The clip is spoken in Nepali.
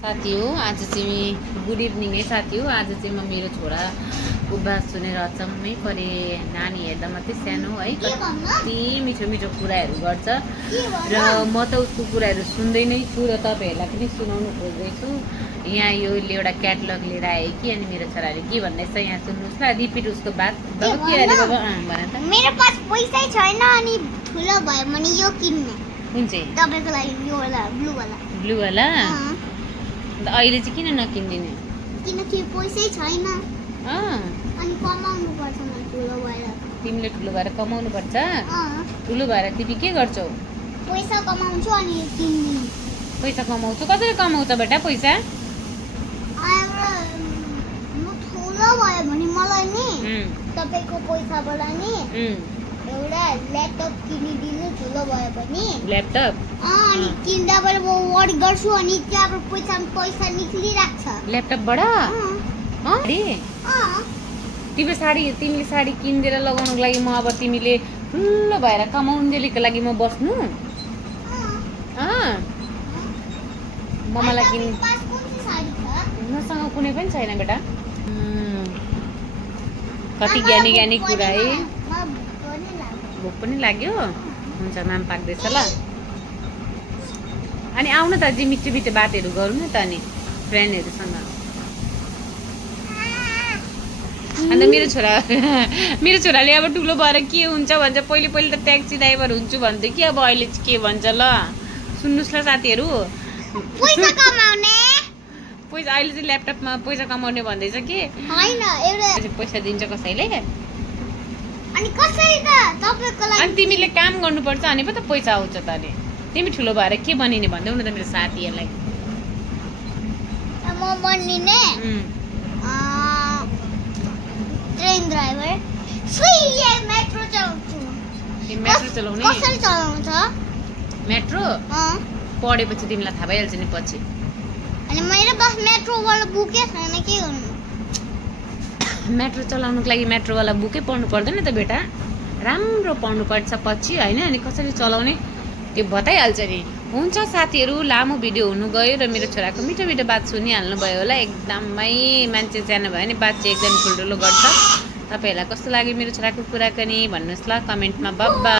साथी हो आज चाहिँ गुड इभिनिङ है साथी हो। आज चाहिँ म मेरो छोराको बात सुनेर अचम्मै परे। नानी हेर्दा मात्रै सानो है, कति मिठो मिठो कुराहरू गर्छ र म त उसको कुराहरू सुन्दै नै छु र तपाईँहरूलाई पनि सुनाउनु खोज्दैछु। यहाँ यो एउटा क्याटलग लिएर आयो कि, अनि मेरो छोराले के भन्दैछ यहाँ सुन्नुहोस् ल। रिपिट उसको बात। के अरे बाबा? भन त। मेरो पास पैसै छैन अनि ठुलो भयो भने यो किन्ने। कुन चाहिँ? तपाईको लागि यो वाला ब्लू वाला। ब्लू वाला? अहिले चाहिँ किन नकिन्दिने? किनकि पैसै छैन अनि कमाउनु पर्छ मलाई ठुलो भएर। तिमीले ठुलो भएर कमाउनु पर्छ? ठुलो भएर तिमी के गर्छौ? पैसा कमाउँछु अनि किन्दिनु। पैसा कमाउँछु? कसरी कमाउँछ बेटा पैसा? म ठुलो भयो भने मलाई नि तपाईको पैसाबाट नि एउटा ल्यापटप किनिदिनु ठुलो भयो भने। ल्यापटप? अनि किन्दाबाट म वर्क गर्छु अनि त्यहाँबाट पैसा निक्लिराख्छ। ल्यापटपबाट? तिमीले साडी किनिदिएर लगाउनुको लागि म अब तिमीले ठुलो भएर कमाउनुको लागि म बस्नु? मलाई किन मसँग कुनै पनि छैन बेटा। कति ज्ञानी ज्ञानी कुरा है। भोक पनि लाग्यो? हुन्छ, माम पाक्दैछ ल। अनि आउनु त अझै मिठो मिठो बातहरू गरौँ न त अनि फ्रेन्डहरूसँग। अन्त मेरो छोराले अब ठुलो भएर के हुन्छ भन्छ। पहिले त ट्याक्सी ड्राइभर हुन्छु भन्थ्यो कि, अब अहिले चाहिँ के भन्छ ल सुन्नुहोस् ल साथीहरू। पैसा कमाउने। पैसा अहिले चाहिँ ल्यापटपमा पैसा कमाउने भन्दैछ कि। हैन, एउटा पैसा दिन्छ कसैले। अनि कसरी त तपाईको लागि? अनि तिमीले काम गर्नुपर्छ अनि पो त पैसा आउँछ त। अनि तिमी ठुलो भएर के बनिने भन्दै न त मेरो साथीहरूलाई। म बनिने ट्रेन ड्राइभर। मेट्रो चलाउँछु। मेट्रो चलाउने? कसरी चलाउँछ मेट्रो? पढेपछि तिमीलाई थाहा भइहाल्छ नि पछि। अनि मेरो बस मेट्रोवाला बुकै छैन, के गर्नु? मेट्रो चलाउनुको लागि मेट्रोवाला बुकै पढ्नु पर्दैन त बेटा। राम्रो पढ्नुपर्छ पछि होइन। अनि कसरी चलाउने त्यो बताइहाल्छ नि। हुन्छ साथीहरू, लामो भिडियो हुनु गयो र मेरो छोराको मिठो मिठो बात सुनिहाल्नु भयो होला। एकदमै मान्छे सानो भयो नि बात चाहिँ एकदम ठुल्ठुलो गर्छ। तपाईँहरूलाई कस्तो लाग्यो मेरो छोराको कुराकानी भन्नुहोस् ल कमेन्टमा। बब्बा।